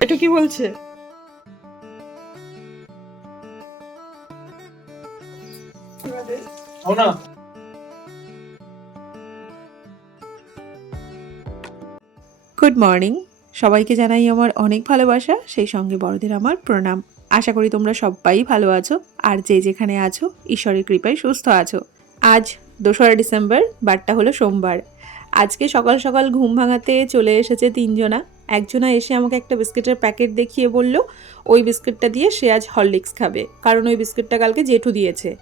এটা কি বলছে? না গুড মর্নিং সবাইকে জানাই আমার অনেক ভালোবাসা সেই সঙ্গে বড়দের আমার প্রণাম। আশা করি তোমরা সবাই ভালো আছো আর যে যেখানে আছো ঈশ্বরের কৃপায় সুস্থ আছো। আজ দোসরা ডিসেম্বর বারটা হলো সোমবার। আজকে সকাল সকাল ঘুম ভাঙাতে চলে এসেছে তিনজনা। একজনা এসে আমাকে একটা বিস্কিটের প্যাকেট দেখিয়ে বলল, ওই বিস্কিটটা দিয়ে সে আজ হরলিক্স খাবে, কারণ ওই বিস্কিটটা কালকে জেঠু দিয়েছে।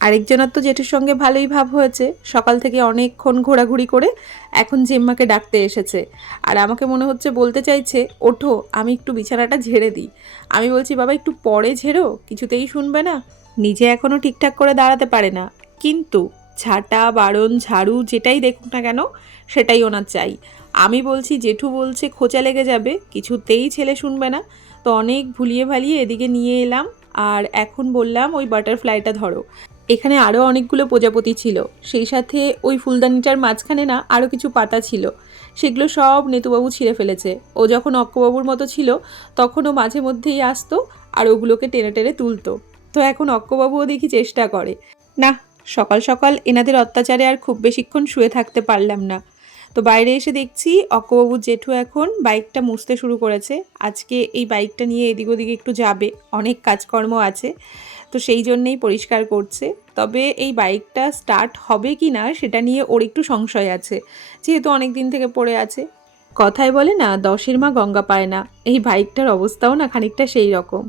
আরেকজনের তো জেঠুর সঙ্গে ভালোই ভাব হয়েছে, সকাল থেকে অনেকক্ষণ ঘোরাঘুরি করে এখন জেম্মাকে ডাকতে এসেছে। আর আমাকে মনে হচ্ছে বলতে চাইছে, ওঠো, আমি একটু বিছানাটা ঝেড়ে দিই। আমি বলছি, বাবা, একটু পরে ঝেড়ো, কিছুতেই শুনবে না। নিজে এখনও ঠিকঠাক করে দাঁড়াতে পারে না। কিন্তু ঝাঁটা, বারণ, ঝাড়ু যেটাই দেখুক না কেন, সেটাই ওনার চাই। আমি বলছি, জেঠু বলছে, খোঁচা লেগে যাবে, কিছুতেই ছেলে শুনবে না। তো অনেক ভুলিয়ে ভালিয়ে এদিকে নিয়ে এলাম, আর এখন বললাম, ওই বাটারফ্লাইটা ধরো। এখানে আরও অনেকগুলো প্রজাপতি ছিল। সেই সাথে ওই ফুলদানিটার মাঝখানে না আরও কিছু পাতা ছিল। সেগুলো সব নেতুবাবু ছিঁড়ে ফেলেছে। ও যখন অক্কবাবুর মতো ছিল তখনও মাঝে মধ্যেই আসতো, আর ওগুলোকে টেনে টেনে তুলতো। তো এখন অক্কবাবুও দেখি চেষ্টা করে। না সকাল সকাল এনাদের অত্যাচারে আর খুব বেশিক্ষণ শুয়ে থাকতে পারলাম না। তো বাইরে এসে দেখছি অক্কবাবুর জেঠু এখন বাইকটা মুছতে শুরু করেছে। আজকে এই বাইকটা নিয়ে এদিক ওদিকে একটু যাবে, অনেক কাজকর্ম আছে, তো সেই জন্যেই পরিষ্কার করছে। তবে এই বাইকটা স্টার্ট হবে কি না সেটা নিয়ে ওর একটু সংশয় আছে, যেহেতু অনেক দিন থেকে পড়ে আছে। কথায় বলে না, দশের মা গঙ্গা পায় না, এই বাইকটার অবস্থাও না খানিকটা সেই রকম।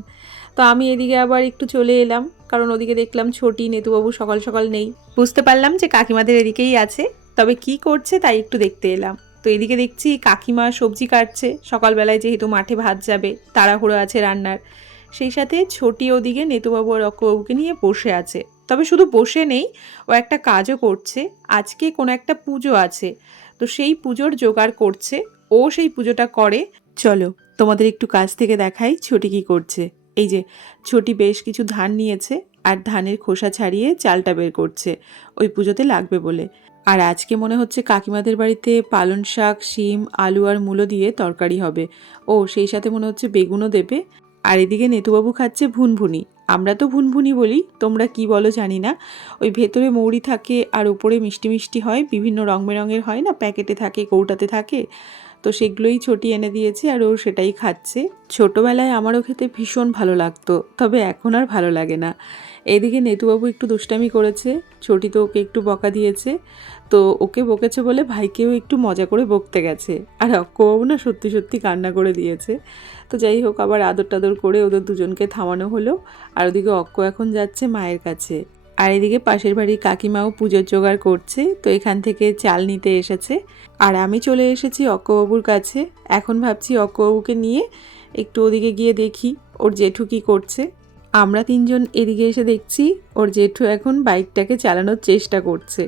তো আমি এদিকে আবার একটু চলে এলাম, কারণ ওদিকে দেখলাম ছোটি নেতুবাবু সকাল সকাল নেই। বুঝতে পারলাম যে কাকিমাদের এদিকেই আছে, তবে কি করছে তাই একটু দেখতে এলাম। তো এদিকে দেখছি কাকিমা সবজি কাটছে, সকালবেলায় যেহেতু মাঠে ভাত যাবে, তাড়াহুড়ো আছে রান্নার। সেই সাথে ছোটি ওদিকে নেতুবাবু আর অক্কবাবুকে নিয়ে বসে আছে। তবে শুধু বসে নেই, ও একটা কাজও করছে, আজকে কোনো একটা পুজো আছে। তো সেই পুজোর জোগাড় করছে, ও সেই পুজোটা করে। চলো তোমাদের একটু কাছ থেকে দেখাই ছোটি কি করছে। এই যে ছোটি বেশ কিছু ধান নিয়েছে আর ধানের খোসা ছাড়িয়ে চালটা বের করছে, ওই পুজোতে লাগবে বলে। আর আজকে মনে হচ্ছে কাকিমাদের বাড়িতে পালন শাক, শিম, আলু আর মূলো দিয়ে তরকারি হবে। ও, সেই সাথে মনে হচ্ছে বেগুনও দেবে। আর এদিকে নেতুবাবু খাচ্ছে ভুনভুনি। আমরা তো ভুনভুনি বলি, তোমরা কি বলো জানি না। ওই ভেতরে মৌরি থাকে আর উপরে মিষ্টি মিষ্টি হয়, বিভিন্ন রং বেরঙের হয় না, প্যাকেটে থাকে, কৌটাতে থাকে। তো সেগুলোই ছটি এনে দিয়েছে আর ও সেটাই খাচ্ছে। ছোটোবেলায় আমারও খেতে ভীষণ ভালো লাগতো, তবে এখন আর ভালো লাগে না। এদিকে নেতুবাবু একটু দুষ্টামি করেছে, ছোটি তো ওকে একটু বকা দিয়েছে, তো ওকে বকেছে বলে ভাইকেও একটু মজা করে বকতে গেছে। আর অক্কবাবু না সত্যি সত্যি কান্না করে দিয়েছে। তো যাই হোক, আবার আদর টাদর করে ওদের দুজনকে থামানো হলো। আর ওদিকে অক্ক এখন যাচ্ছে মায়ের কাছে। আর এদিকে পাশের বাড়ির কাকিমাও পুজোর জোগাড় করছে, তো এখান থেকে চাল নিতে এসেছে। আর আমি চলে এসেছি অক্কবাবুর কাছে। এখন ভাবছি অক্কবাবুকে নিয়ে একটু ওদিকে গিয়ে দেখি ওর জেঠু কি করছে। আমরা তিনজন এদিকে এসে দেখছি ওর জেঠু এখন বাইকটাকে চালানোর চেষ্টা করছে।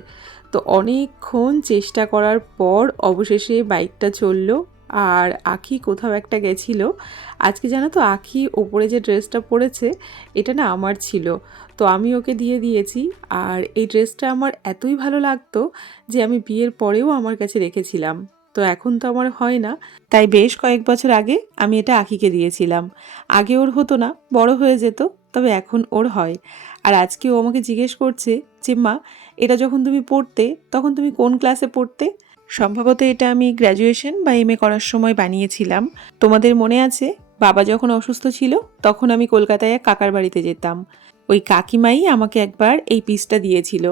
তো অনেকক্ষণ চেষ্টা করার পর অবশেষে বাইকটা চলল। আর আখি কোথাও একটা গেছিল। আজকে জানো তো আখি ওপরে যে ড্রেসটা পরেছে, এটা না আমার ছিল। তো আমি ওকে দিয়ে দিয়েছি আর এই ড্রেসটা আমার এতই ভালো লাগতো যে আমি বিয়ের পরেও আমার কাছে রেখেছিলাম। তো এখন তো আমার হয় না। তাই বেশ কয়েক বছর আগে আমি এটা আখিকে দিয়েছিলাম। আগে ওর হতো না, বড় হয়ে যেত, তবে এখন ওর হয়। আর আজকে ও আমাকে জিজ্ঞেস করছে যে, মা, এটা যখন তুমি পড়তে, তখন তুমি কোন ক্লাসে পড়তে? সম্ভবত এটা আমি গ্র্যাজুয়েশন বা এম করার সময় বানিয়েছিলাম। তোমাদের মনে আছে, বাবা যখন অসুস্থ ছিল, তখন আমি কলকাতায় এক কাকার বাড়িতে যেতাম। ওই কাকিমাই আমাকে একবার এই পিসটা দিয়েছিল।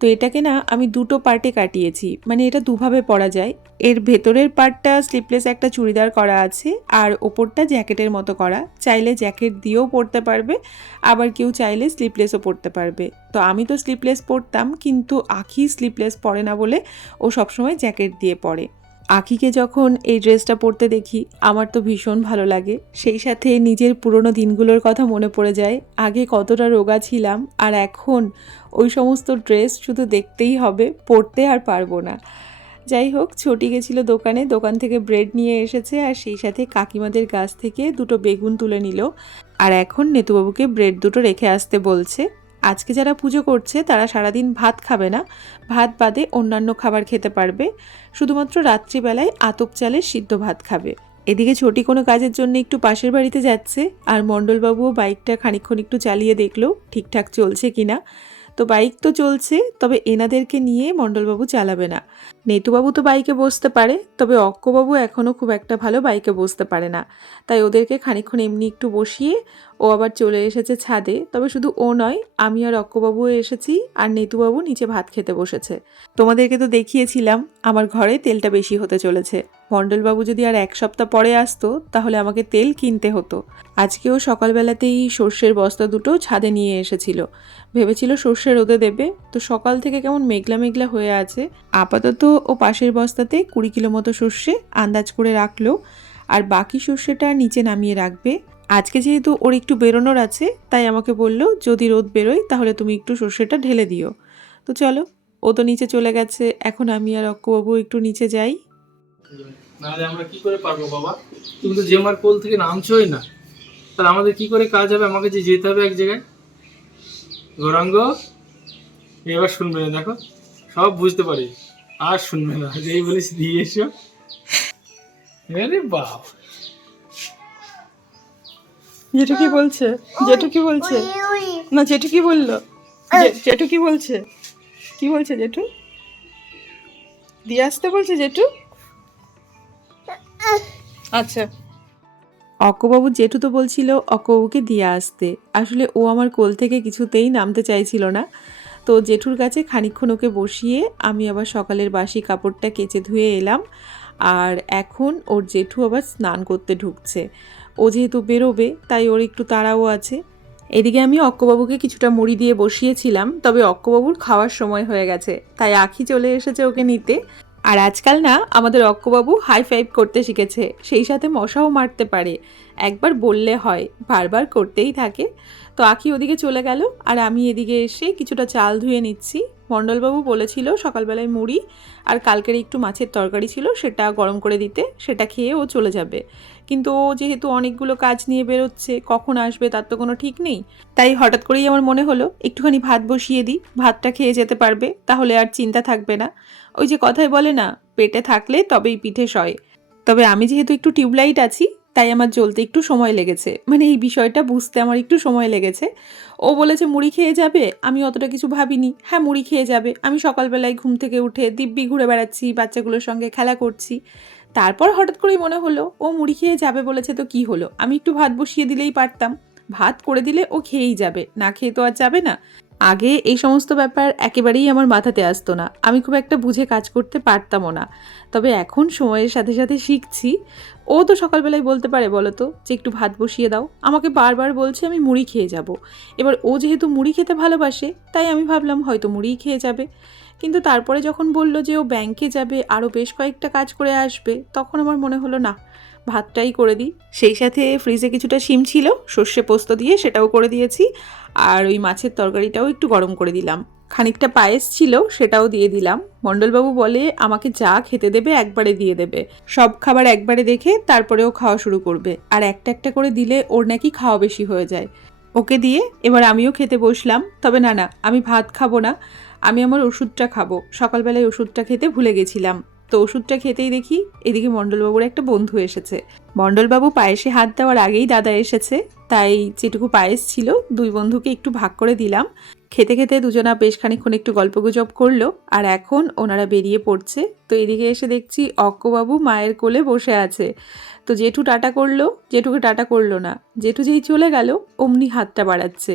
তো এটাকে না আমি দুটো পার্টে কাটিয়েছি। মানে এটা দুভাবে পরা যায়। এর ভেতরের পার্টটা স্লিপলেস একটা চুড়িদার করা আছে আর ওপরটা জ্যাকেটের মতো করা। চাইলে জ্যাকেট দিয়েও পরতে পারবে, আবার কেউ চাইলে স্লিপলেসও পরতে পারবে। তো আমি তো স্লিপলেস পরতাম, কিন্তু আখি স্লিপলেস পরে না বলে ও সবসময় জ্যাকেট দিয়ে পরে। আখিকে যখন এই ড্রেসটা পরতে দেখি, আমার তো ভীষণ ভালো লাগে। সেই সাথে নিজের পুরনো দিনগুলোর কথা মনে পড়ে যায়, আগে কতটা রোগা ছিলাম, আর এখন ওই সমস্ত ড্রেস শুধু দেখতেই হবে, পরতে আর পারব না। যাই হোক, ছোটি গেছিল দোকানে, দোকান থেকে ব্রেড নিয়ে এসেছে, আর সেই সাথে কাকিমাদের গাছ থেকে দুটো বেগুন তুলে নিল। আর এখন নেতুবাবুকে ব্রেড দুটো রেখে আসতে বলছে। আজকে যারা পুজো করছে, তারা সারাদিন ভাত খাবে না। ভাত বাদে অন্যান্য খাবার খেতে পারবে। শুধুমাত্র রাত্রিবেলায় আতপ চালের সিদ্ধ ভাত খাবে। এদিকে ছোটি কোনো কাজের জন্য একটু পাশের বাড়িতে যাচ্ছে, আর মণ্ডলবাবুও বাইকটা খানিক্ষণ একটু চালিয়ে দেখল, ঠিকঠাক চলছে কিনা। তো বাইক তো চলছে, তবে এনাদেরকে নিয়ে মণ্ডলবাবু চালাবে না। নেতুবাবু তো বাইকে বসতে পারে, তবে অক্কবাবু এখনও খুব একটা ভালো বাইকে বসতে পারে না। তাই ওদেরকে খানিকক্ষণ এমনি একটু বসিয়ে, ও আবার চলে এসেছে ছাদে, তবে শুধু ও নয়, আমি আর অক্কবাবুও এসেছি, আর নেতুবাবু নিচে ভাত খেতে বসেছে। তোমাদেরকে তো দেখিয়েছিলাম, আমার ঘরে তেলটা বেশি হতে চলেছে। মণ্ডলবাবু যদি আর এক সপ্তাহ পরে আসতো, তাহলে আমাকে তেল কিনতে হতো। আজকেও সকালবেলাতেই সর্ষের বস্তা দুটো ছাদে নিয়ে এসেছিল। ভেবেছিল সর্ষে রোদে দেবে। তো সকাল থেকে কেমন মেঘলা মেঘলা হয়ে আছে। আপাতত ও পাশের বস্তাতে কুড়ি কিলো মতো সর্ষে আন্দাজ করে রাখল। আর বাকি সর্ষেটা নিচে নামিয়ে রাখবে। আজকে যেহেতু ওর একটু বেরোনোর আছে, তাই আমাকে বলল, যদি রোদ বেরোয়, তাহলে তুমি একটু সর্ষেটা ঢেলে দিও। তো চলো, ও তো নিচে চলে গেছে। এখন আমি আর অক্কবাবু একটু নিচে যাই। নাহলে আমরা কি করে পারব বাবা? তুমি তো জেমার কোল থেকে নামছোই না। তাহলে আমাদের কি করে কাজ হবে? আমাকে যে যেতে হবে এক জায়গায়। গৌরাঙ্গ এবার শুনবে না দেখো, সব বুঝতে পারি, আর শুনবে না, যেই বলিস দিয়ে এসো। আরে বাপ। জেঠু কি বলছে জেঠু কি বলছে, না জেঠু কি বলল জেঠু কি বলছে কি বলছে জেঠু? দিয়ে আসতে বলছে জেঠু? আচ্ছা। অক্কবাবু জেঠু তো বলছিল, অক্কবাবুকে দিয়ে আসতে। আসলে ও আমার কোল থেকে কিছুতেই নামতে চাইছিল না। তো জেঠুর কাছে খানিকক্ষণ ওকে বসিয়ে আমি আবার সকালের বাসি কাপড়টা কেচে ধুয়ে এলাম। আর এখন ওর জেঠু আবার স্নান করতে ঢুকছে। ও যেহেতু বেরোবে, তাই ওর একটু তাড়াও আছে। এদিকে আমি অক্কবাবুকে কিছুটা মুড়ি দিয়ে বসিয়েছিলাম, তবে অক্কবাবুর খাওয়ার সময় হয়ে গেছে। তাই আখি চলে এসেছে ওকে নিতে। আর আজকাল না আমাদের অক্কবাবু হাই ফাইভ করতে শিখেছে, সেই সাথে মশাও মারতে পারে। একবার বললে হয়, বারবার করতেই থাকে। তো আখি ওদিকে চলে গেল, আর আমি এদিকে এসে কিছুটা চাল ধুয়ে নিচ্ছি। মণ্ডলবাবু বলেছিল সকালবেলায় মুড়ি, আর কালকের একটু মাছের তরকারি ছিল, সেটা গরম করে দিতে, সেটা খেয়ে ও চলে যাবে। কিন্তু ও যেহেতু অনেকগুলো কাজ নিয়ে বেরোচ্ছে, কখন আসবে তার তো কোনো ঠিক নেই। তাই হঠাৎ করেই আমার মনে হলো, একটুখানি ভাত বসিয়ে দিই, ভাতটা খেয়ে যেতে পারবে, তাহলে আর চিন্তা থাকবে না। ওই যে কথায় বলে না, পেটে থাকলে তবেই পিঠে সয়। তবে আমি যেহেতু একটু টিউবলাইট আছি, তাই আমার জ্বলতে একটু সময় লেগেছে। মানে এই বিষয়টা বুঝতে আমার একটু সময় লেগেছে। ও বলেছে, মুড়ি খেয়ে যাবে? আমি অতটা কিছু ভাবিনি। হ্যাঁ মুড়ি খেয়ে যাবে। আমি সকালবেলায় ঘুম থেকে উঠে দিব্যি ঘুরে বেড়াচ্ছি, বাচ্চাগুলোর সঙ্গে খেলা করছি। তারপর হঠাৎ করেই মনে হলো, ও মুড়ি খেয়ে যাবে বলেছে তো কি হলো? আমি একটু ভাত বসিয়ে দিলেই পারতাম। ভাত করে দিলে ও খেয়েই যাবে, না খেয়ে তো আর যাবে না। আগে এই সমস্ত ব্যাপার একেবারেই আমার মাথাতে আসতো না। আমি খুব একটা বুঝে কাজ করতে পারতামও না। তবে এখন সময়ের সাথে সাথে শিখছি। ও তো সকালবেলায় বলতে পারে, বলো তো, যে একটু ভাত বসিয়ে দাও। আমাকে বারবার বলছে আমি মুড়ি খেয়ে যাব। এবার ও যেহেতু মুড়ি খেতে ভালোবাসে, তাই আমি ভাবলাম হয়তো মুড়িই খেয়ে যাবে। কিন্তু তারপরে যখন বলল যে ও ব্যাংকে যাবে আরও বেশ কয়েকটা কাজ করে আসবে, তখন আমার মনে হলো, না, ভাতটাই করে দিই। সেই সাথে ফ্রিজে কিছুটা শিম ছিল, সর্ষে পোস্ত দিয়ে সেটাও করে দিয়েছি, আর ওই মাছের তরকারিটাও একটু গরম করে দিলাম। খানিকটা পায়েস ছিল, সেটাও দিয়ে দিলাম। মণ্ডলবাবু বলে, আমাকে যা খেতে দেবে, একবারে দিয়ে দেবে। সব খাবার একবারে দেখে তারপরেও খাওয়া শুরু করবে। আর একটা একটা করে দিলে ওর নাকি খাওয়া বেশি হয়ে যায়। ওকে দিয়ে এবার আমিও খেতে বসলাম। তবে না না, আমি ভাত খাব না। আমি আমার ওষুধটা খাব। সকালবেলায় ওষুধটা খেতে ভুলে গেছিলাম। তো ওষুধটা খেতেই দেখি এদিকে মণ্ডলবাবুর একটা বন্ধু এসেছে। মণ্ডলবাবু পায়েসে হাত দেওয়ার আগেই দাদা এসেছে। তাই যেটুকু পায়েস ছিল, দুই বন্ধুকে একটু ভাগ করে দিলাম। খেতে খেতে দুজনা বেশ খানিক্ষণ একটু গল্পগুজব করল, আর এখন ওনারা বেরিয়ে পড়ছে। তো এদিকে এসে দেখছি অক্কবাবু মায়ের কোলে বসে আছে। তো জেঠু টাটা করল, জেঠুকে টাটা করল না। জেঠু যেই চলে গেল, অমনি হাতটা বাড়াচ্ছে।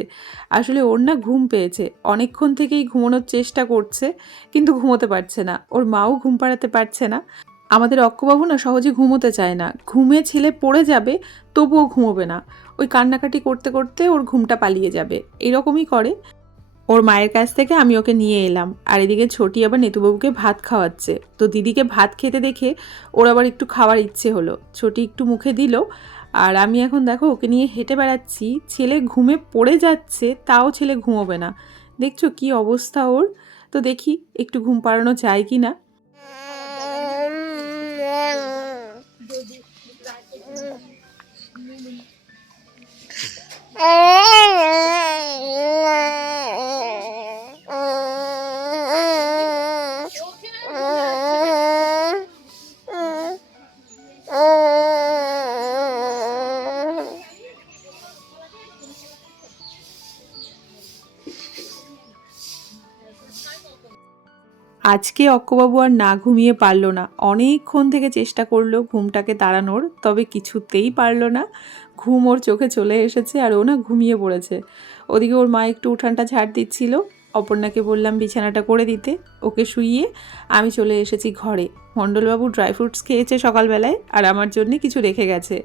আসলে ওর না ঘুম পেয়েছে। অনেকক্ষণ থেকেই ঘুমানোর চেষ্টা করছে, কিন্তু ঘুমোতে পারছে না। ওর মাও ঘুম পাড়াতে পারছে না। আমাদের অক্কবাবু না সহজে ঘুমোতে চায় না। ঘুমে ছেলে পড়ে যাবে, তবুও ঘুমোবে না। ওই কান্নাকাটি করতে করতে ওর ঘুমটা পালিয়ে যাবে। এরকমই করে। ওর মায়ের কাছ থেকে আমি ওকে নিয়ে এলাম। আর এদিকে ছোটি আবার নেতুবাবুকে ভাত খাওয়াচ্ছে। তো দিদিকে ভাত খেতে দেখে ওর আবার একটু খাওয়ার ইচ্ছে হলো। ছোটি একটু মুখে দিল। আর আমি এখন দেখো ওকে নিয়ে হেঁটে বেড়াচ্ছি। ছেলে ঘুমে পড়ে যাচ্ছে, তাও ছেলে ঘুমোবে না। দেখছ কি অবস্থা ওর? তো দেখি একটু ঘুম পাড়ানো যায় কি না É. আজকে অক্কবাবু আর না ঘুমিয়ে পারল না। অনেকক্ষণ থেকে চেষ্টা করল ঘুমটাকে তাড়ানোর, তবে কিছুতেই পারল না। ঘুম ওর চোখে চলে এসেছে আর ও না ঘুমিয়ে পড়েছে। ওদিকে ওর মা একটু উঠানটা ঝাড় দিচ্ছিল। অপর্ণাকে বললাম, বিছানাটা করে দিতে। ওকে শুইয়ে আমি চলে এসেছি ঘরে। মণ্ডলবাবু ড্রাই ফ্রুটস খেয়েছে সকালবেলায় আর আমার জন্য কিছু রেখে গেছে।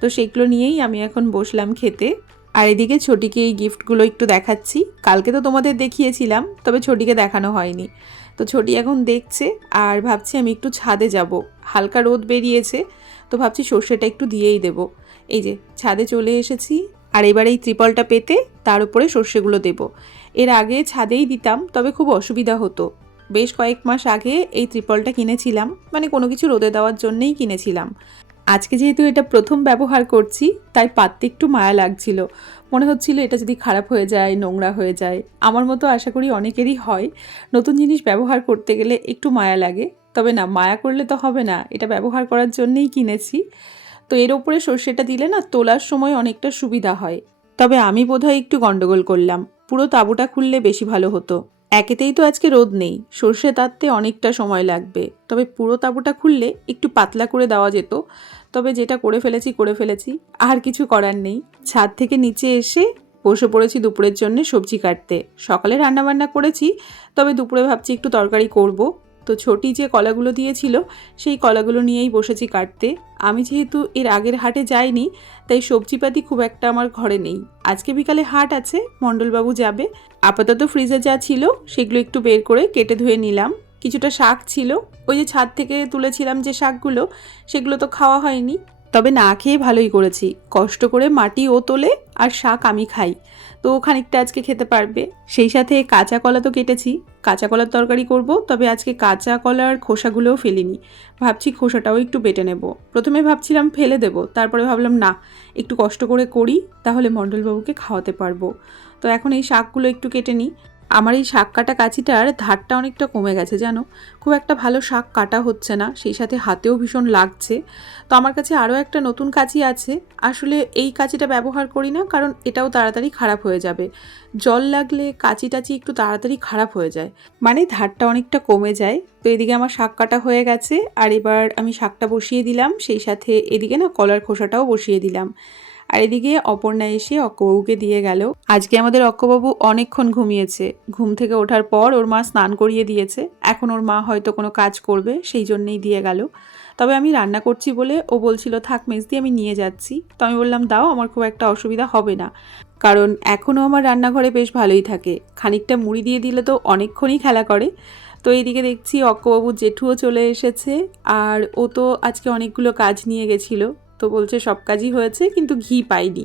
তো সেগুলো নিয়েই আমি এখন বসলাম খেতে। আর এদিকে ছোটিকে এই গিফটগুলো একটু দেখাচ্ছি। কালকে তো তোমাদের দেখিয়েছিলাম, তবে ছোটিকে দেখানো হয়নি। তো ছোটি এখন দেখছে আর ভাবছি আমি একটু ছাদে যাব। হালকা রোদ বেরিয়েছে, তো ভাবছি সর্ষেটা একটু দিয়েই দেব। এই যে, ছাদে চলে এসেছি আর এবার এই ত্রিপলটা পেতে তার উপরে সর্ষেগুলো দেব। এর আগে ছাদেই দিতাম, তবে খুব অসুবিধা হতো। বেশ কয়েক মাস আগে এই ত্রিপলটা কিনেছিলাম মানে কোনো কিছু রোদে দেওয়ার জন্যেই কিনেছিলাম। আজকে যেহেতু এটা প্রথম ব্যবহার করছি, তাই পাততে একটু মায়া লাগছিল। মনে হচ্ছিল এটা যদি খারাপ হয়ে যায়, নোংরা হয়ে যায়। আমার মতো আশা করি অনেকেরই হয়। নতুন জিনিস ব্যবহার করতে গেলে একটু মায়া লাগে। তবে না, মায়া করলে তো হবে না। এটা ব্যবহার করার জন্যেই কিনেছি। তো এর ওপরে সর্ষেটা দিলে না, তোলার সময় অনেকটা সুবিধা হয়। তবে আমি বোধহয় একটু গন্ডগোল করলাম। পুরো তাঁবুটা খুললে বেশি ভালো হতো। একেতেই তো আজকে রোদ নেই। সর্ষে তাঁততে অনেকটা সময় লাগবে। তবে পুরো তাঁবুটা খুললে একটু পাতলা করে দেওয়া যেত। তবে যেটা করে ফেলেছি করে ফেলেছি। আর কিছু করার নেই। ছাদ থেকে নিচে এসে বসে পড়েছি দুপুরের জন্য সবজি কাটতে। সকালে রান্নাবান্না করেছি, তবে দুপুরে ভাবছি একটু তরকারি করব। তো ছোটি যে কলাগুলো দিয়েছিল, সেই কলাগুলো নিয়েই বসেছি কাটতে। আমি যেহেতু এর আগের হাটে যাইনি, তাই সবজিপাতি খুব একটা আমার ঘরে নেই। আজকে বিকালে হাট আছে, মণ্ডলবাবু যাবে। আপাতত ফ্রিজে যা ছিল, সেগুলো একটু বের করে কেটে ধুয়ে নিলাম। কিছুটা শাক ছিল। ওই যে ছাদ থেকে তুলেছিলাম যে শাকগুলো, সেগুলো তো খাওয়া হয়নি। তবে না খেয়ে ভালোই করেছি। কষ্ট করে মাটি ও তোলে আর শাক আমি খাই। তো খানিকটা আজকে খেতে পারবে। সেই সাথে কাঁচা কলা তো কেটেছি। কাঁচা কলার তরকারি করব, তবে আজকে কাঁচা কলার খোসাগুলোও ফেলিনি। ভাবছি খোসাটাও একটু বেটে নেব। প্রথমে ভাবছিলাম ফেলে দেব, তারপরে ভাবলাম না, একটু কষ্ট করে করি, তাহলে মণ্ডলবাবুকে খাওয়াতে পারব। তো এখন এই শাকগুলো একটু কেটে নিই। আমার এই শাক কাটা কাঁচিটার ধারটা অনেকটা কমে গেছে, জানো? খুব একটা ভালো শাক কাটা হচ্ছে না, সেই সাথে হাতেও ভীষণ লাগছে। তো আমার কাছে আরও একটা নতুন কাঁচি আছে। আসলে এই কাঁচিটা ব্যবহার করি না, কারণ এটাও তাড়াতাড়ি খারাপ হয়ে যাবে। জল লাগলে কাঁচি টাচি একটু তাড়াতাড়ি খারাপ হয়ে যায়। মানে ধারটা অনেকটা কমে যায়। তো এদিকে আমার শাক কাটা হয়ে গেছে, আর এবার আমি শাকটা বসিয়ে দিলাম। সেই সাথে এদিকে না কলার খোসাটাও বসিয়ে দিলাম। আর এদিকে অপর্ণা এসে অক্কবাবুকে দিয়ে গেল। আজকে আমাদের অক্কবাবু অনেকক্ষণ ঘুমিয়েছে। ঘুম থেকে ওঠার পর ওর মা স্নান করিয়ে দিয়েছে। এখন ওর মা হয়তো কোনো কাজ করবে, সেই জন্যেই দিয়ে গেল। তবে আমি রান্না করছি বলে ও বলছিল, থাক মেজদি, আমি নিয়ে যাচ্ছি। তো আমি বললাম, দাও, আমার খুব একটা অসুবিধা হবে না। কারণ এখনও আমার রান্নাঘরে বেশ ভালোই থাকে। খানিকটা মুড়ি দিয়ে দিলে তো অনেকক্ষণই খেলা করে। তো এইদিকে দেখছি অক্কবাবুর জেঠুও চলে এসেছে। আর ও তো আজকে অনেকগুলো কাজ নিয়ে গেছিল। তো বলছে সব কাজই হয়েছে, কিন্তু ঘি পাইনি।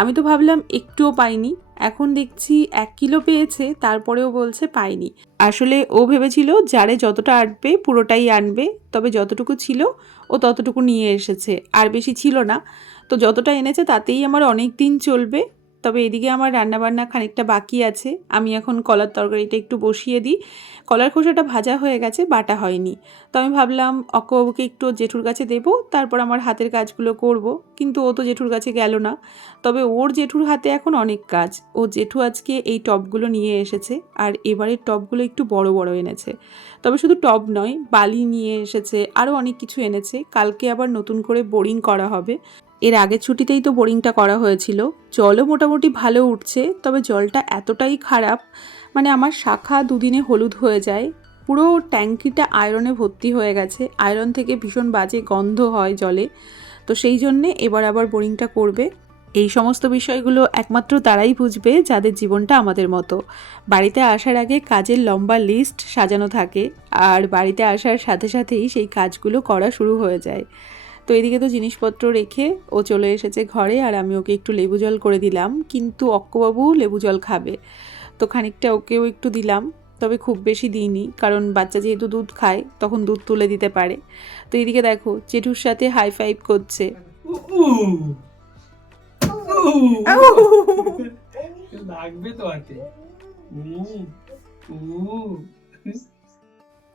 আমি তো ভাবলাম একটুও পাইনি। এখন দেখছি এক কিলো পেয়েছে, তারপরেও বলছে পাইনি। আসলে ও ভেবেছিল যারে যতটা আটবে পুরোটাই আনবে, তবে যতটুকু ছিল ও ততটুকু নিয়ে এসেছে, আর বেশি ছিল না। তো যতটা এনেছে তাতেই আমার অনেক দিন চলবে। তবে এদিকে আমার রান্নাবান্না খানিকটা বাকি আছে। আমি এখন কলার তরকারিটা একটু বসিয়ে দিই। কলার খোসাটা ভাজা হয়ে গেছে, বাটা হয়নি। তো আমি ভাবলাম, অক্কবাবুকে একটু জেঠুর কাছে দেবো, তারপর আমার হাতের কাজগুলো করব। কিন্তু ও তো জেঠুর কাছে গেল না। তবে ওর জেঠুর হাতে এখন অনেক কাজ। ও জেঠু আজকে এই টবগুলো নিয়ে এসেছে, আর এবারের টবগুলো একটু বড় বড় এনেছে। তবে শুধু টব নয়, বালি নিয়ে এসেছে, আরও অনেক কিছু এনেছে। কালকে আবার নতুন করে বোরিং করা হবে। এর আগের ছুটিতেই তো বোরিংটা করা হয়েছিল। জলও মোটামুটি ভালো উঠছে, তবে জলটা এতটাই খারাপ মানে আমার শাখা দুদিনে হলুদ হয়ে যায়। পুরো ট্যাঙ্কিটা আয়রনে ভর্তি হয়ে গেছে, আয়রন থেকে ভীষণ বাজে গন্ধ হয় জলে। তো সেই জন্যে এবার আবার বোরিংটা করবে। এই সমস্ত বিষয়গুলো একমাত্র তারাই বুঝবে, যাদের জীবনটা আমাদের মতো। বাড়িতে আসার আগে কাজের লম্বা লিস্ট সাজানো থাকে, আর বাড়িতে আসার সাথে সাথেই সেই কাজগুলো করা শুরু হয়ে যায়। তো এদিকে তো জিনিসপত্র রেখে ও চলে এসেছে ঘরে আর আমি ওকে একটু লেবু জল করে দিলাম কিন্তু অক্কবাবু লেবু জল খাবে তো খানিকটা ওকেও একটু দিলাম তবে খুব বেশি দিইনি কারণ বাচ্চা যেহেতু দুধ খায় তখন দুধ তুলে দিতে পারে তো এদিকে দেখো জেঠুর সাথে হাই ফাইভ করছে লাগবে তো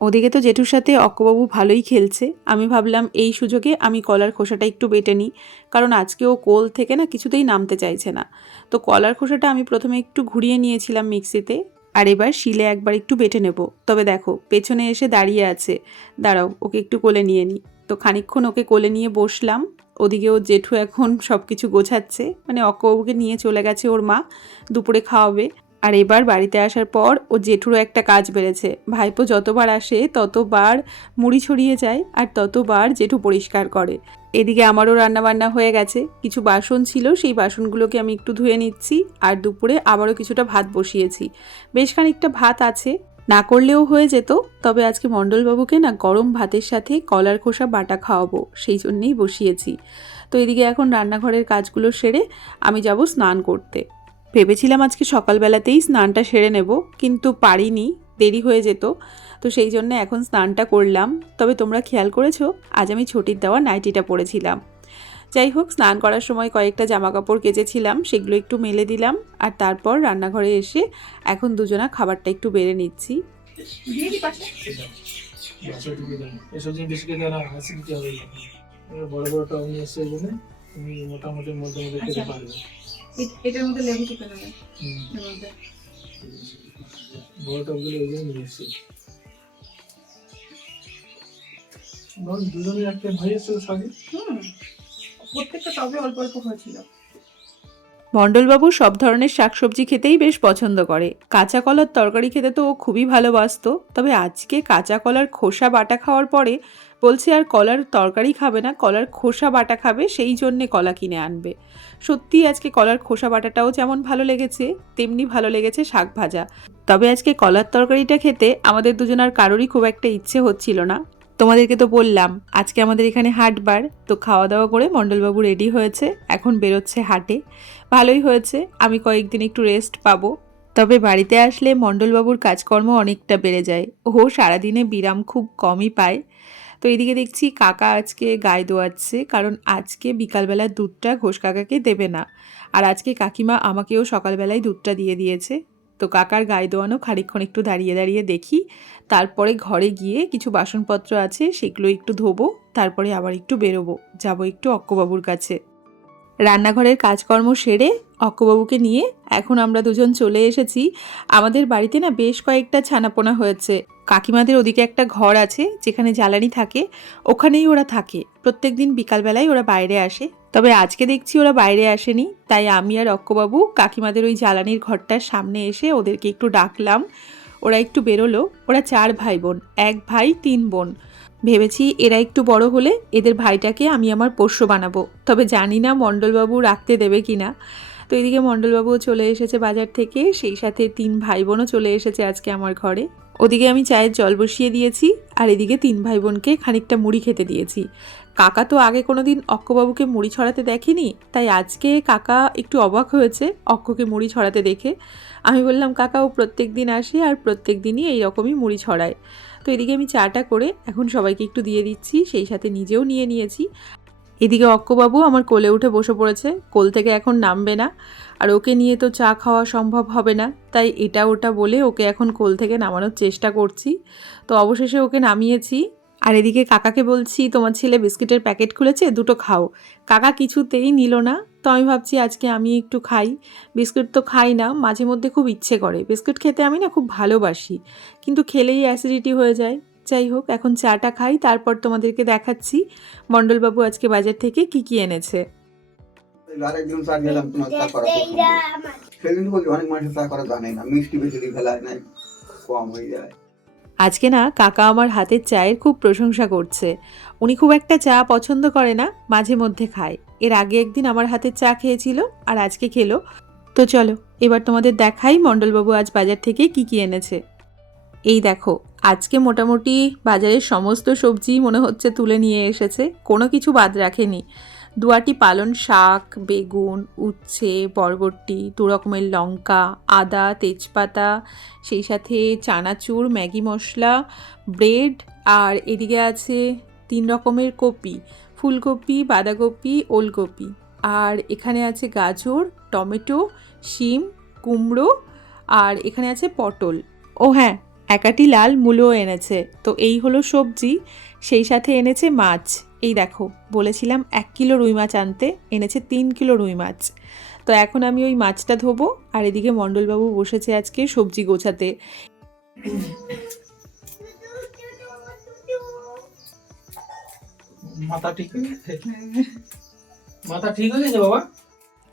ওদিকে তো জেঠুর সাথে অক্কবাবু ভালোই খেলছে। আমি ভাবলাম এই সুযোগে আমি কলার খোসাটা একটু বেটে নিই, কারণ আজকে ও কোল থেকে না কিছুতেই নামতে চাইছে না। তো কলার খোসাটা আমি প্রথমে একটু ঘুরিয়ে নিয়েছিলাম মিক্সিতে, আর এবার শিলে একবার একটু বেটে নেব। তবে দেখো, পেছনে এসে দাঁড়িয়ে আছে। দাঁড়াও, ওকে একটু কোলে নিয়ে নিই। তো খানিকক্ষণ ওকে কোলে নিয়ে বসলাম। ওদিকে ওর জেঠু এখন সব কিছু গোছাচ্ছে। মানে অক্কবাবুকে নিয়ে চলে গেছে ওর মা, দুপুরে খাওয়াবে। আর এবার বাড়িতে আসার পর ও জেঠুরও একটা কাজ বেড়েছে। ভাইপো যতবার আসে, ততবার মুড়ি ছড়িয়ে যায় আর ততবার জেঠু পরিষ্কার করে। এদিকে আমারও রান্নাবান্না হয়ে গেছে। কিছু বাসন ছিল, সেই বাসনগুলোকে আমি একটু ধুয়ে নিচ্ছি আর দুপুরে আবারও কিছুটা ভাত বসিয়েছি। বেশ খানিকটা ভাত আছে। না করলেও হয়ে যেত, তবে আজকে মণ্ডলবাবুকে না গরম ভাতের সাথে কলার খোসা বাটা খাওয়াবো, সেই জন্যেই বসিয়েছি। তো এদিকে এখন রান্নাঘরের কাজগুলো সেরে আমি যাব স্নান করতে। ভেবেছিলাম আজকে সকালবেলাতেই স্নানটা সেরে নেব, কিন্তু পারিনি, দেরি হয়ে যেত। তো সেই জন্য এখন স্নানটা করলাম। তবে তোমরা খেয়াল করেছ, আজ আমি ছুটির দেওয়া নাইটিটা পরেছিলাম। যাই হোক, স্নান করার সময় কয়েকটা জামা কাপড় কেচেছিলাম, সেগুলো একটু মেলে দিলাম, আর তারপর রান্নাঘরে এসে এখন দুজনা খাবারটা একটু বেড়ে নিচ্ছি। মোটামুটি এটার মধ্যে লেবু চেপে দেবে হুম। এর মধ্যে। বড় ওই জন্য বল দুজনে একটা হুম। প্রত্যেকটা টবে অল্প অল্প হয়েছিল। মণ্ডলবাবু সব ধরনের শাকসবজি খেতেই বেশ পছন্দ করে। কাঁচা কলার তরকারি খেতে তো ও খুবই ভালোবাসতো। তবে আজকে কাঁচা কলার খোসা বাটা খাওয়ার পরে বলছে, আর কলার তরকারি খাবে না, কলার খোসা বাটা খাবে, সেই জন্যে কলা কিনে আনবে। সত্যি আজকে কলার খোসা বাটাটাও যেমন ভালো লেগেছে, তেমনি ভালো লেগেছে শাক ভাজা। তবে আজকে কলার তরকারিটা খেতে আমাদের দুজনার কারোরই খুব একটা ইচ্ছে হচ্ছিল না। তোমাদেরকে তো বললাম, আজকে আমাদের এখানে হাটবার তো খাওয়া দাওয়া করে মণ্ডলবাবু রেডি হয়েছে, এখন বেরোচ্ছে হাটে। ভালোই হয়েছে, আমি কয়েকদিন একটু রেস্ট পাবো। তবে বাড়িতে আসলে মণ্ডলবাবুর কাজকর্ম অনেকটা বেড়ে যায়। ও সারাদিনে বিরাম খুব কমই পায়। তো এদিকে দেখছি কাকা আজকে গায়ে দোয়াচ্ছে, কারণ আজকে বিকালবেলার দুধটা ঘোষ কাকাকে দেবে না। আর আজকে কাকিমা আমাকেও সকালবেলায় দুধটা দিয়ে দিয়েছে। তো কাকার গায়ে দোয়ানো খানিকক্ষণ একটু দাঁড়িয়ে দাঁড়িয়ে দেখি। তারপরে ঘরে গিয়ে কিছু বাসনপত্র আছে, সেগুলো একটু ধোবো, তারপরে আবার একটু বেরোবো। যাব একটু অক্কবাবুর কাছে। রান্নাঘরের কাজকর্ম সেরে অক্কবাবুকে নিয়ে এখন আমরা দুজন চলে এসেছি। আমাদের বাড়িতে না বেশ কয়েকটা ছানাপোনা হয়েছে। কাকিমাদের ওদিকে একটা ঘর আছে, যেখানে জ্বালানি থাকে। ওখানেই ওরা থাকে। প্রত্যেক দিন বিকালবেলায় ওরা বাইরে আসে। তবে আজকে দেখছি ওরা বাইরে আসেনি। তাই আমি আর অক্কবাবু কাকিমাদের ওই জ্বালানির ঘরটার সামনে এসে ওদেরকে একটু ডাকলাম। ওরা একটু বেরোলো। ওরা চার ভাই বোন এক ভাই, তিন বোন। ভেবেছি এরা একটু বড় হলে এদের ভাইটাকে আমি আমার পোষ্য বানাবো। তবে জানি না মণ্ডলবাবু রাখতে দেবে কি না তো এদিকে মণ্ডলবাবুও চলে এসেছে বাজার থেকে। সেই সাথে তিন ভাই বোনও চলে এসেছে আজকে আমার ঘরে। ওদিকে আমি চায়ের জল বসিয়ে দিয়েছি, আর এদিকে তিন ভাই বোনকে খানিকটা মুড়ি খেতে দিয়েছি। কাকা তো আগে কোনো দিন অক্কবাবুকে মুড়ি ছড়াতে দেখেনি, তাই আজকে কাকা একটু অবাক হয়েছে অক্ককে মুড়ি ছড়াতে দেখে। আমি বললাম, কাকা, ও প্রত্যেক দিন আসে আর প্রত্যেক দিনই এইরকমই মুড়ি ছড়ায়। তো এদিকে আমি চাটা করে এখন সবাইকে একটু দিয়ে দিচ্ছি, সেই সাথে নিজেও নিয়ে নিয়েছি। এদিকে অক্কবাবু আমার কোলে উঠে বসে পড়েছে, কোল থেকে এখন নামবে না। আর ওকে নিয়ে তো চা খাওয়া সম্ভব হবে না। তাই এটা ওটা বলে ওকে এখন কোল থেকে নামানোর চেষ্টা করছি। তো অবশেষে ওকে নামিয়েছি। আর এদিকে কাকাকে বলছি, তোমার ছেলে বিস্কিটের প্যাকেট খুলেছে, দুটো খাও। কাকা কিছুতেই নিল না। তো আমি ভাবছি আজকে আমি একটু খাই। বিস্কুট তো খাই না, মাঝে মধ্যে খুব ইচ্ছে করে। বিস্কুট খেতে আমি না খুব ভালোবাসি, কিন্তু খেলেই অ্যাসিডিটি হয়ে যায়। যাই হোক, এখন চাটা খাই, তারপর তোমাদেরকে দেখাচ্ছি। মণ্ডলবাবু আজকে বাজার থেকে কি কি এনেছে। আরেকজন চা গেলাম তোমার চা করা সেদিন বলছি অনেক মানুষের চা করা জানে না মিষ্টি বেশি দিয়ে ফেলায় না কম হয়ে যায়। আজকে না কাকা আমার হাতের চায়ের খুব প্রশংসা করছে। উনি খুব একটা চা পছন্দ করে না মাঝে মধ্যে খায়। এর আগে একদিন আমার হাতের চা খেয়েছিল আর আজকে খেলো। তো চলো এবার তোমাদের দেখাই মণ্ডলবাবু আজ বাজার থেকে কি কি এনেছে। এই দেখো আজকে মোটামুটি বাজারের সমস্ত সবজি মনে হচ্ছে তুলে নিয়ে এসেছে কোনো কিছু বাদ রাখেনি। দুয়াটি পালন শাক, বেগুন, উচ্ছে, বরবটি, দু রকমের লঙ্কা, আদা, তেজপাতা, সেই সাথে চানাচুর, ম্যাগি মশলা, ব্রেড আর এদিকে আছে তিন রকমের কপি, ফুলকপি, বাঁধাকপি, ওলকপি। আর এখানে আছে গাজর, টমেটো, শিম, কুমড়ো আর এখানে আছে পটল। ও হ্যাঁ একাটি লাল মূলো এনেছে। তো এই হলো সবজি, সেই সাথে এনেছে মাছ। এই দেখো বলেছিলাম এক কিলো রুই মাছ আনতে এনেছে তিন কিলো রুই মাছ। তো এখন আমি ওই মাছটা ধোবো আর এদিকে মণ্ডলবাবু বসেছে আজকে সবজি গোছাতে। মাথা ঠিক মাথা ঠিক হয়ে গেছে বাবা?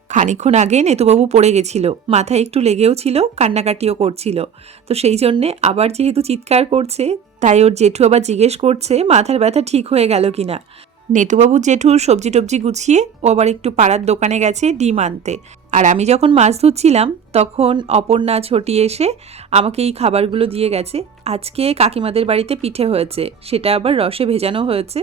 খানিকক্ষণ আগে নেতুবাবু পড়ে গেছিল মাথায় একটু লেগেও ছিল কান্নাকাটিও করছিল। তো সেই জন্যে আবার যেহেতু চিৎকার করছে তাই ওর জেঠু আবার জিজ্ঞেস করছে মাথার ব্যথা ঠিক হয়ে গেল কিনা। নেতুবাবু জেঠুর সবজি টবজি গুছিয়ে ও আবার একটু পাড়ার দোকানে গেছে ডিম আনতে। আর আমি যখন মাছ ধুচ্ছিলাম তখন অপর্ণা ছটি এসে আমাকে এই খাবারগুলো দিয়ে গেছে। আজকে কাকিমাদের বাড়িতে পিঠে হয়েছে, সেটা আবার রসে ভেজানো হয়েছে।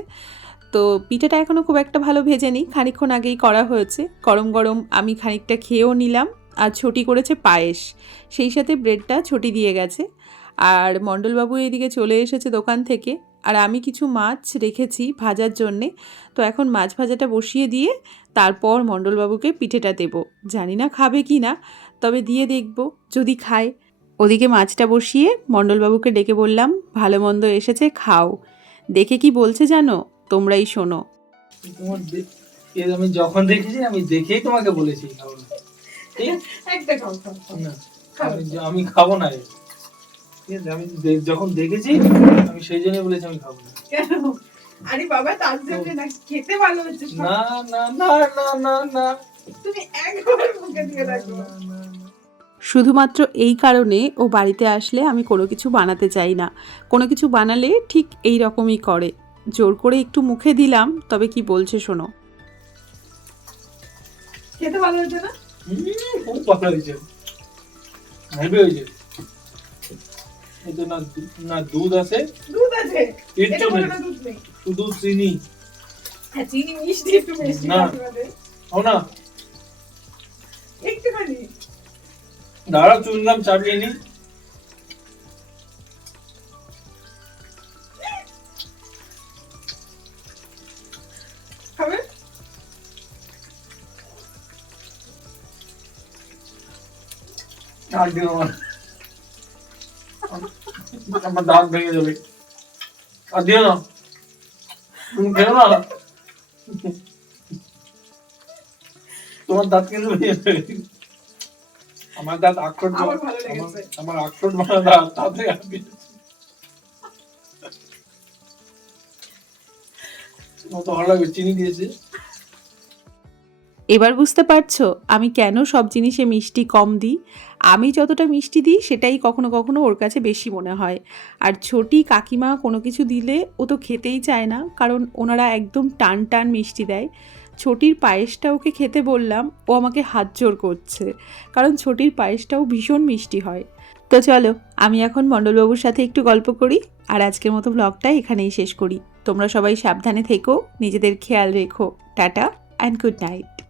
তো পিঠাটা এখনও খুব একটা ভালো ভেজেনি, খানিকক্ষণ আগেই করা হয়েছে। গরম গরম আমি খানিকটা খেয়েও নিলাম, আর ছটি করেছে পায়েস। সেই সাথে ব্রেডটা ছটি দিয়ে গেছে। আর মণ্ডলবাবু এদিকে চলে এসেছে দোকান থেকে। আর আমি কিছু মাছ রেখেছি ভাজার জন্যে। তো এখন মাছ ভাজাটা বসিয়ে দিয়ে তারপর মণ্ডলবাবুকে পিঠেটা দেবো। জানি না খাবে কি না তবে দিয়ে দেখব যদি খায়। ওদিকে মাছটা বসিয়ে মণ্ডলবাবুকে ডেকে বললাম ভালো মন্দ এসেছে খাও। দেখে কি বলছে জানো? তোমরাই শোনো। আমি যখন দেখেছি আমি দেখেই তোমাকে বলেছি খাব না। খাও আমি আমি খাব না। ঠিক আছে আমি যখন দেখেছি আমি সেই জন্য বলেছি আমি খাব না। কেন? আরে বাবা তার জন্য না খেতে ভালো হচ্ছে না না না না না না। তুমি একবার মুখে দিয়ে না। শুধুমাত্র এই কারণে ও বাড়িতে আসলে আমি কোনো কিছু বানাতে চাই না। কোনো কিছু বানালে ঠিক এই রকমই করে। জোর করে একটু মুখে দিলাম তবে কি বলছে শোনো। খেতে ভালো হচ্ছে না? খুব ভালো হয়েছে। হয়েছে। এতে না না দুধ আছে? দুধ আছে। কিচ্ছু নেই কোনো দুধ নেই। শুধু চিনি। হ্যাঁ চিনি মিষ্টি একটু মিষ্টি না। ও না। একটুখানি। দাঁড়া চুনলাম চাপিয়ে নি। আর দিও না আমার দাঁত ভেঙে যাবে। আর দিও না। খেও না। তোমার দাঁত কিন্তু ভেঙে যাবে। আমার দাঁত আখরোট আমার আখরোট মারা দাঁত তাতে আমার তো ভালো লাগবে চিনি দিয়েছে এবার বুঝতে পারছ, আমি কেন সব জিনিসে মিষ্টি কম দিই? আমি যতটা মিষ্টি দিই, সেটাই কখনো কখনো ওর কাছে বেশি মনে হয়। আর ছোটি কাকিমা কোনো কিছু দিলে ও তো খেতেই চায় না, কারণ ওনারা একদম টান টান মিষ্টি দেয়। ছোটির পায়েসটা ওকে খেতে বললাম, ও আমাকে হাত জোর করছে, কারণ ছোটির পায়েসটাও ভীষণ মিষ্টি হয়। তো চলো, আমি এখন মণ্ডলবাবুর সাথে একটু গল্প করি, আর আজকের মতো ব্লগটা এখানেই শেষ করি। তোমরা সবাই সাবধানে থেকো, নিজেদের খেয়াল রেখো। Tata and good night